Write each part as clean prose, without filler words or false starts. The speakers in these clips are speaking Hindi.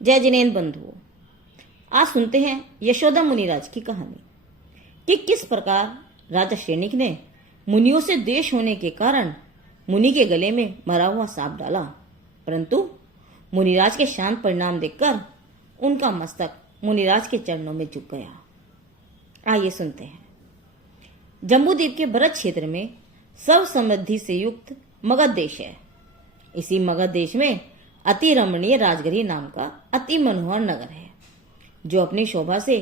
जय जिनेन्द्र बंधुओं, आज सुनते हैं यशोदा मुनिराज की कहानी कि किस प्रकार राजा शेनिक ने मुनियों से द्वेष होने के कारण मुनि के गले में मरा हुआ सांप डाला, परंतु मुनिराज के शांत परिणाम देखकर उनका मस्तक मुनिराज के चरणों में झुक गया। आइए सुनते हैं। जम्बूद्वीप के भरत क्षेत्र में सर्व समृद्धि से युक्त मगध देश है। इसी मगध देश में अति रमणीय राजगृह नाम का अति मनोहर नगर है, जो अपनी शोभा से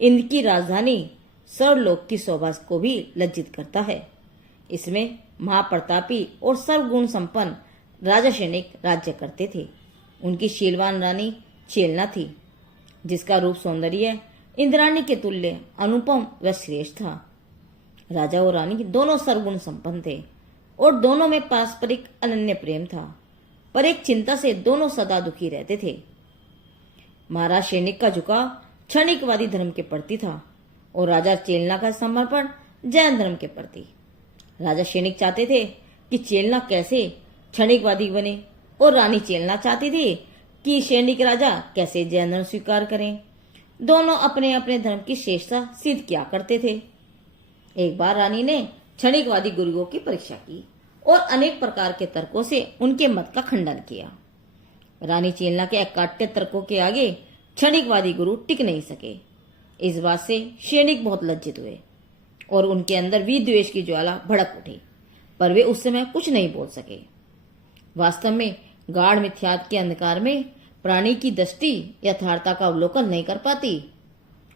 इंद्र की राजधानी सर्वलोक की शोभा को भी लज्जित करता है। इसमें महाप्रतापी और सर्वगुण संपन्न राजा शेनिक राज्य करते थे। उनकी शीलवान रानी चेलना थी, जिसका रूप सौंदर्य इंद्राणी के तुल्य अनुपम व श्रेष्ठ था। राजा और रानी दोनों सर्वगुण संपन्न थे और दोनों में पारस्परिक अनन्य प्रेम था, पर एक चिंता से दोनों सदा दुखी रहते थे। महाराज शेनिक का झुकाव क्षणिकवादी धर्म के प्रति था और राजा चेलना का समर्पण जैन धर्म के प्रति। राजा शेनिक चाहते थे कि चेलना कैसे क्षणिकवादी बने और रानी चेलना चाहती थी कि शेनिक राजा कैसे जैन धर्म स्वीकार करें। दोनों अपने अपने धर्म की श्रेष्ठता सिद्ध किया करते थे। एक बार रानी ने क्षणिकवादी गुरुओं की परीक्षा की और अनेक प्रकार के तर्कों से उनके मत का खंडन किया। रानी चेलना के अकाट्य तर्कों के आगे क्षणिकवादी गुरु टिक नहीं सके। इस बात से शेनिक बहुत लज्जित हुए और उनके अंदर विद्वेष की ज्वाला भड़क उठी, पर वे उस समय कुछ नहीं बोल सके। वास्तव में गाढ़ मिथ्यात्व के अंधकार में प्राणी की दृष्टि यथार्थता का अवलोकन नहीं कर पाती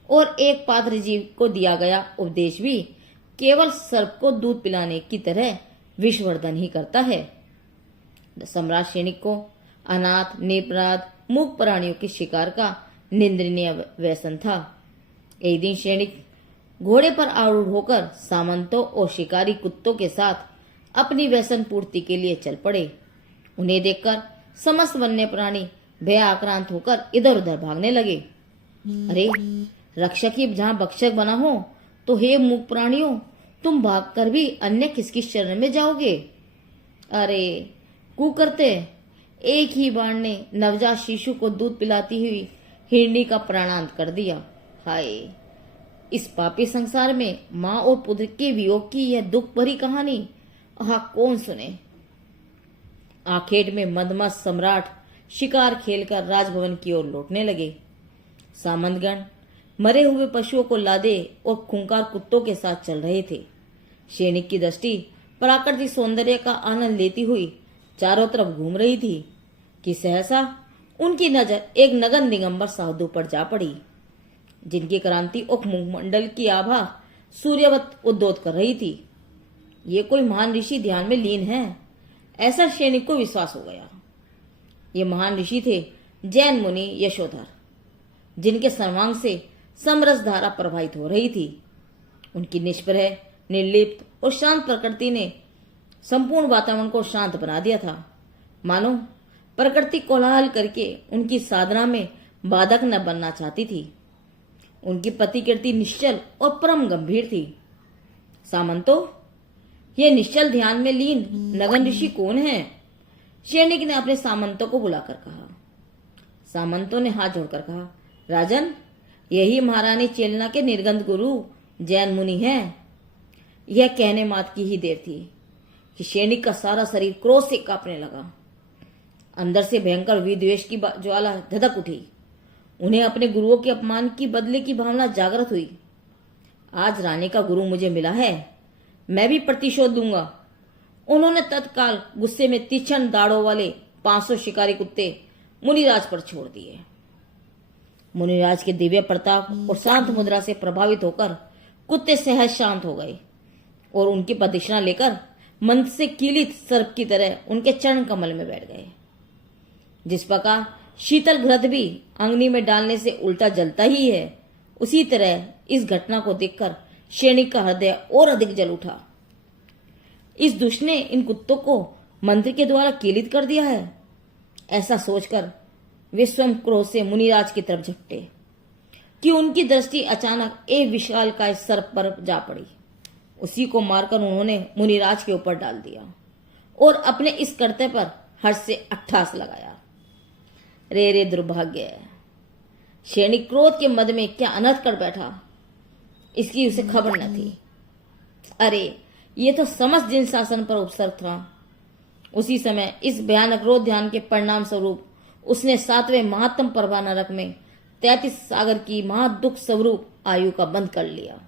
और एक पात्र जीव को दिया गया उपदेश भी केवल सर्प को दूध पिलाने की तरह विषवर्धन ही करता है। सम्राट शेनिक को अनाथ, निरपराध, मूक प्राणियों के शिकार का निंदनीय व्यसन था। एक दिन शेनिक घोड़े पर आरूढ़ होकर सामंतों और शिकारी कुत्तों के साथ अपनी व्यसन पूर्ति के लिए चल पड़े। उन्हें देखकर समस्त वन्य प्राणी भय आक्रांत होकर इधर उधर भागने लगे। अरे, रक्षक ही जहां भक्षक बना हो तो हे मूक प्राणियों, तुम भागकर भी अन्य किसकी शरण में जाओगे? अरे कुकर्ते, एक ही बाण ने नवजात शिशु को दूध पिलाती हुई हिरणी का प्राणांत कर दिया। हाय, इस पापी संसार में माँ और पुत्र के वियोग की यह दुख भरी कहानी कौन सुने। आखेट में मदमस्त सम्राट शिकार खेलकर राजभवन की ओर लौटने लगे। सामंतगण मरे हुए पशुओं को लादे और खूंखार कुत्तों के साथ चल रहे थे। शेनिक की दृष्टि प्राकृतिक सौंदर्य का आनंद लेती हुई चारों तरफ घूम रही थी कि सहसा उनकी नजर एक नगन दिगंबर साधु पर जा पड़ी, जिनकी क्रांति और मुखमंडल की आभा सूर्यवत उद्दोत कर रही थी। ये कोई महान ऋषि ध्यान में लीन है, ऐसा शेनिक को विश्वास हो गया। ये महान ऋषि थे जैन मुनि यशोधर, जिनके सर्वांग से समरस धारा प्रवाहित हो रही थी। उनकी निष्प्रह, निर्लिप्त और शांत प्रकृति ने संपूर्ण वातावरण को शांत बना दिया था, मानो प्रकृति कोलाहल करके उनकी साधना में बाधक न बनना चाहती थी। उनकी प्रतिकृति निश्चल और परम गंभीर थी। सामंतो, ये निश्चल ध्यान में लीन नगन ऋषि कौन है? शेनिक ने अपने सामंतों को बुलाकर कहा। सामंतों ने हाथ जोड़कर कहा, राजन, यही महारानी चेलना के निर्गंध गुरु जैन मुनि हैं। यह कहने मात्र की ही देर थी कि शेनिक का सारा शरीर क्रोध से कांपने लगा। अंदर से भयंकर विद्वेष की ज्वाला धधक उठी। उन्हें अपने गुरुओं के अपमान की बदले की भावना जागृत हुई। आज रानी का गुरु मुझे मिला है, मैं भी प्रतिशोध दूंगा। उन्होंने तत्काल गुस्से में तीक्ष्ण दाढ़ों वाले 500 शिकारी कुत्ते मुनिराज पर छोड़ दिए। मुनिराज के दिव्य प्रताप और शांत मुद्रा से प्रभावित होकर कुत्ते सहज शांत हो गए और उनकी प्रदक्षिणा लेकर मंत्र से कीलित सर्प की तरह उनके चरण कमल में बैठ गए। जिस प्रकार शीतल घृत भी अग्नि में डालने से उल्टा जलता ही है, उसी तरह इस घटना को देखकर शेनिक का हृदय और अधिक जल उठा। इस दुष्ट ने इन कुत्तों को मंत्र के द्वारा कीलित कर दिया है, ऐसा सोचकर वे स्वयं क्रोध से मुनिराज की तरफ झपटे कि उनकी दृष्टि अचानक एक विशालकाय सर्प पर जा पड़ी। उसी को मारकर उन्होंने मुनिराज के ऊपर डाल दिया और अपने इस कर्तव्य पर हर्ष से अट्ठास लगाया। रे रे दुर्भाग्य! सैनिक क्रोध के मद में क्या अनर्थ कर बैठा, इसकी उसे खबर न थी। अरे, ये तो समस्त जिन शासन पर उपसर्ग था। उसी समय इस भयानक क्रोध ध्यान के परिणाम स्वरूप उसने 7वें महात्म प्रभा नरक में 33 सागर की महादुख स्वरूप आयु का बंद कर लिया।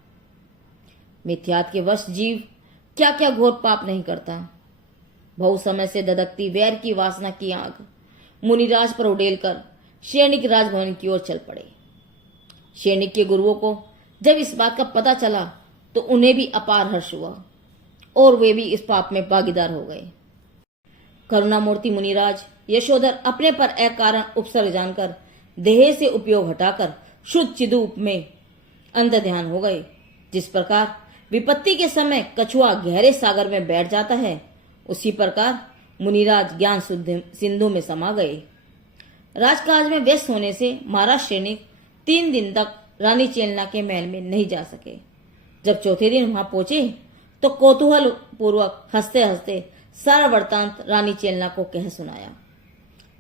मिथ्यात्व के वश जीव क्या क्या घोर पाप नहीं करता। बहु समय से धधकती वैर की वासना की आग मुनिराज पर उड़ेलकर सैनिक राजभवन की ओर चल पड़े। सैनिक के गुरुओं को जब इस बात का पता चला तो उन्हें भी अपार हर्ष हुआ और वे भी इस पाप में भागीदार हो गए। करुणामूर्ति मुनिराज यशोधर अपने पर अकारण उपसर्ग जानकर देह से उपयोग हटाकर शुद्ध चिदूप में अंध ध्यान हो गए। जिस प्रकार विपत्ति के समय कछुआ गहरे सागर में बैठ जाता है, उसी प्रकार मुनिराज ज्ञान सिंधु में समा गए। राजकाज में व्यस्त होने से महाराज सैनिक 3 दिन तक रानी चेलना के महल में नहीं जा सके। जब चौथे दिन वहां पहुंचे तो कौतूहल पूर्वक हंसते हंसते सारा वृत्तांत रानी चेलना को कह सुनाया।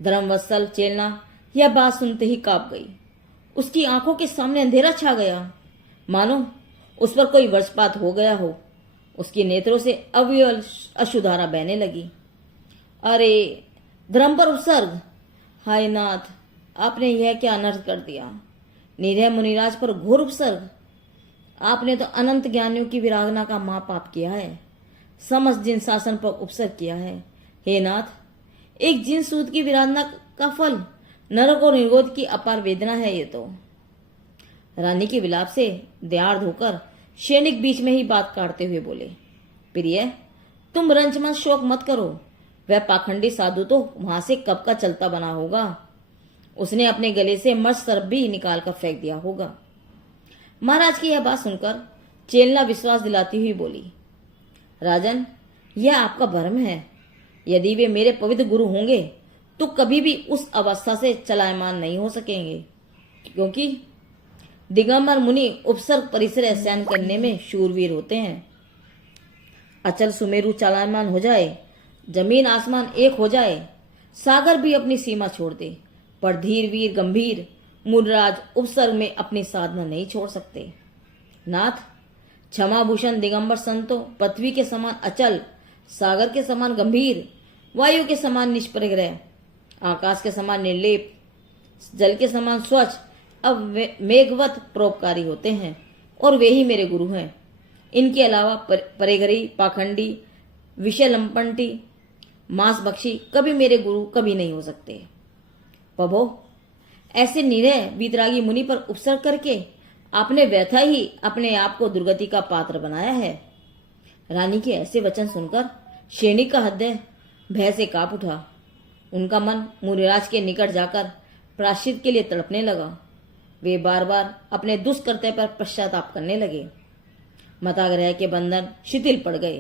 धर्मवत्सल चेलना यह बात सुनते ही कांप गई। उसकी आंखों के सामने अंधेरा छा गया, मानो उस पर कोई वज्रपात हो गया हो। उसके नेत्रों से अविरल अश्रुधारा बहने लगी। अरे धर्म पर उपसर्ग! हाय नाथ, आपने यह क्या अनर्थ कर दिया। निरह मुनिराज पर घोर उपसर्ग! आपने तो अनंत ज्ञानियों की विरागना का महापाप किया है, समस्त जिन शासन पर उपसर्ग किया है। हे नाथ, एक जिन सूद की विराधना का फल नरक और निर्गोध की अपार वेदना है ये तो। रानी के विलाप से दयार्द होकर सैनिक बीच में ही बात काटते हुए बोले, प्रिय, तुम रंच मत शोक मत करो। वह पाखंडी साधु तो वहां से कब का चलता बना होगा। उसने अपने गले से मर्द सर्प भी निकाल कर फेंक दिया होगा। महाराज की यह बात सुनकर चेलना विश्वास दिलाती हुई बोली, राजन, यह आपका भ्रम है। यदि वे मेरे पवित्र गुरु होंगे तो कभी भी उस अवस्था से चलायमान नहीं हो सकेंगे, क्योंकि दिगंबर मुनि उपसर्ग परिसर सहन करने में शूरवीर होते हैं। अचल सुमेरु चलायमान हो जाए, जमीन आसमान एक हो जाए, सागर भी अपनी सीमा छोड़ दे, पर धीर वीर गंभीर मुनिराज उपसर्ग में अपनी साधना नहीं छोड़ सकते। नाथ, क्षमाभूषण दिगंबर संतो पृथ्वी के समान अचल, सागर के समान गंभीर, वायु के समान निष्प्रग्रह, आकाश के समान निर्लेप, जल के समान स्वच्छ, अब मेघवत परोपकारी होते हैं और वे ही मेरे गुरु हैं। इनके अलावा परेगरी, पाखंडी, विषय लंपंटी, मांस बख्शी कभी मेरे गुरु कभी नहीं हो सकते। प्रभो, ऐसे निरह वीतरागी मुनि पर उपसर्ग करके आपने व्यथा ही अपने आप को दुर्गति का पात्र बनाया है। रानी के ऐसे वचन सुनकर सैनिक का हृदय भय से कांप उठा। उनका मन मुनिराज के निकट जाकर प्रायश्चित के लिए तड़पने लगा। वे बार बार अपने दुष्कृत्य पर पश्चाताप करने लगे। मताग्रह के बंधन शिथिल पड़ गए,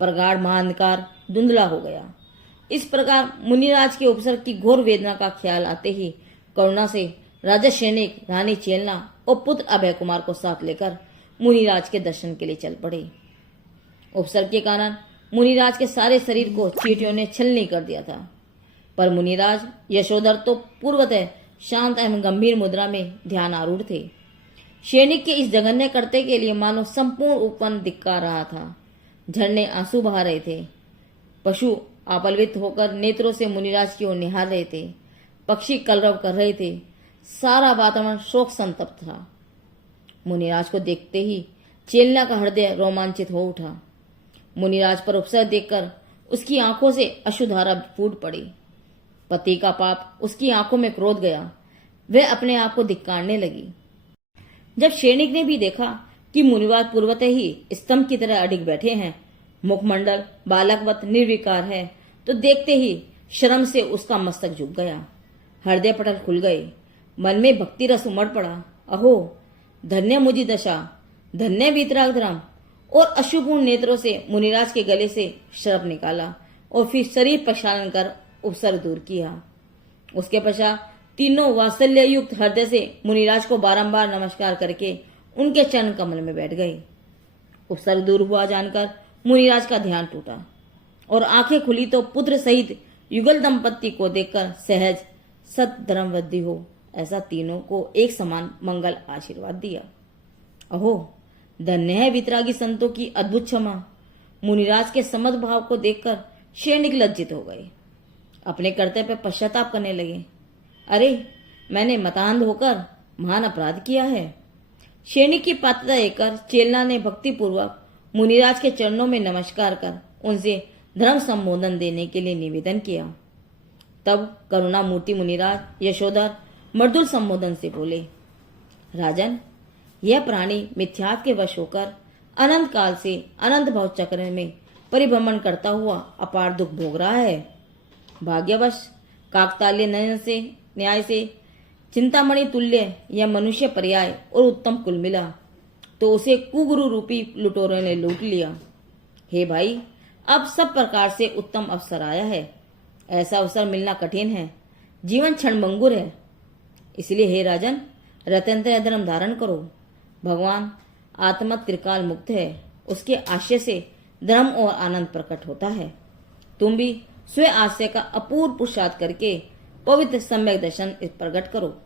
प्रगाढ़ महाअंधकार धुंधला हो गया। इस प्रकार मुनिराज के उपसर्ग की घोर वेदना का ख्याल आते ही करुणा से राजा सैनिक रानी चेलना और पुत्र अभय कुमार को साथ लेकर मुनिराज के दर्शन के लिए चल पड़े। उपसर्ग के कारण मुनिराज के सारे शरीर को चींटियों ने छलनी कर दिया था, पर मुनिराज यशोधर तो पूर्वतः शांत एवं गंभीर मुद्रा में ध्यान आरूढ़ थे। सैनिक के इस जघन्य कर्तव्य के लिए मानो संपूर्ण उपवन धिक्कार रहा था। झरने आंसू बहा रहे थे, पशु अपलवित होकर नेत्रों से मुनिराज की ओर निहार रहे थे, पक्षी कलरव कर रहे थे, सारा वातावरण शोक संतप्त था। मुनिराज को देखते ही चेलना का हृदय रोमांचित हो उठा। मुनिराज पर उपसर्ग देखकर उसकी आंखों से अश्रुधारा फूट पड़ी। पति का पाप उसकी आंखों में क्रोध गया, वह अपने आप को धिक्कारने लगी। जब सैनिक ने भी देखा कि मुनिराज पूर्वतः ही स्तंभ की तरह अडिग बैठे हैं, मुखमंडल बालकवत निर्विकार है, तो देखते ही शर्म से उसका मस्तक झुक गया, हृदय पटल खुल गए, मन में भक्ति रस उमड़ पड़ा। अहो धन्य मुझी दशा, धन्य वीतराग धर्म। और अशुभपूर्ण नेत्रों से मुनिराज के गले से शर्प निकाला और फिर शरीर प्रक्षालन कर उपसर्ग दूर किया। उसके पश्चात तीनों वात्सल्य युक्त हृदय से मुनिराज को बारंबार नमस्कार करके उनके चरण कमल में बैठ गए। उपसर्ग दूर हुआ जानकर मुनिराज का ध्यान टूटा और आंखें खुली तो पुत्र सहित युगल दंपत्ति को देखकर सहज सत धर्म वृद्धि हो, ऐसा तीनों को एक समान मंगल आशीर्वाद दिया। अहो, धन्य है वितरागी संतों की अद्भुत क्षमा। मुनिराज के समझ भाव को देखकर शैनिक लज्जित हो गए, अपने कर्तव्य पर पश्चाताप करने लगे। अरे, मैंने मतांध होकर महान अपराध किया है। शैनिक की पात्रता देखकर चेलना ने भक्तिपूर्वक मुनिराज के चरणों में नमस्कार कर उनसे धर्म संबोधन देने के लिए निवेदन किया। तब करुणा मूर्ति मुनिराज यशोधर मृदुल संबोधन से बोले, राजन, यह प्राणी मिथ्यात्व के वश होकर अनंत काल से अनंत भव चक्र में परिभ्रमण करता हुआ अपार दुख भोग रहा है। भाग्यवश काकतालीय न्याय से चिंतामणि तुल्य यह मनुष्य पर्याय और उत्तम कुल मिला, तो उसे कुगुरु रूपी लुटेरों ने लूट लिया। हे भाई, अब सब प्रकार से उत्तम अवसर आया है। ऐसा अवसर मिलना कठिन है, जीवन क्षणभंगुर है। इसलिए हे राजन, रत्यंतर धर्म धारण करो। भगवान आत्मा त्रिकाल मुक्त है, उसके आशय से धर्म और आनंद प्रकट होता है। तुम भी स्व आशय का अपूर्व पुरुषार्थ करके पवित्र सम्यक दर्शन प्रकट करो।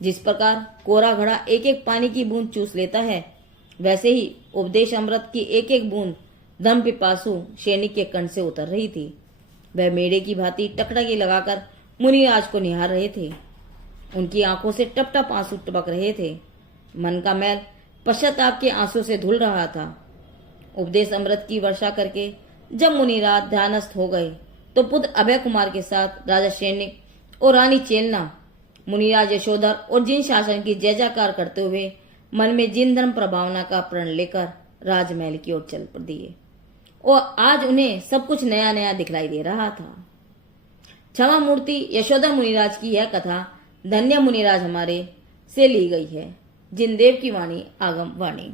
जिस प्रकार कोरा घड़ा एक एक पानी की बूंद चूस लेता है, वैसे ही उपदेश अमृत की एक एक बूंद धर्म पिपासु सैनिक के कंठ से उतर रही थी। वह मेढ़े की भांति टकटकी लगाकर मुनिराज को निहार रहे थे। उनकी आंखों से टप टप आंसू टपक रहे थे। मन का मैल पश्चाताप के आंसू से धुल रहा था। उपदेश अमृत की वर्षा करके जब मुनिराज ध्यानस्थ हो गए, तो पुत्र अभय कुमार के साथ राजा सैनिक और रानी चेलना मुनिराज यशोधर और जिन शासन की जय जयकार करते हुए मन में जिन धर्म प्रभावना का प्रण लेकर राजमहल की ओर चल दिए, और आज उन्हें सब कुछ नया नया दिखलाई दे रहा था। क्षमा मूर्ति यशोधर मुनिराज की यह कथा धन्य मुनिराज हमारे से ली गई है। जिनदेव की वाणी आगम वाणी।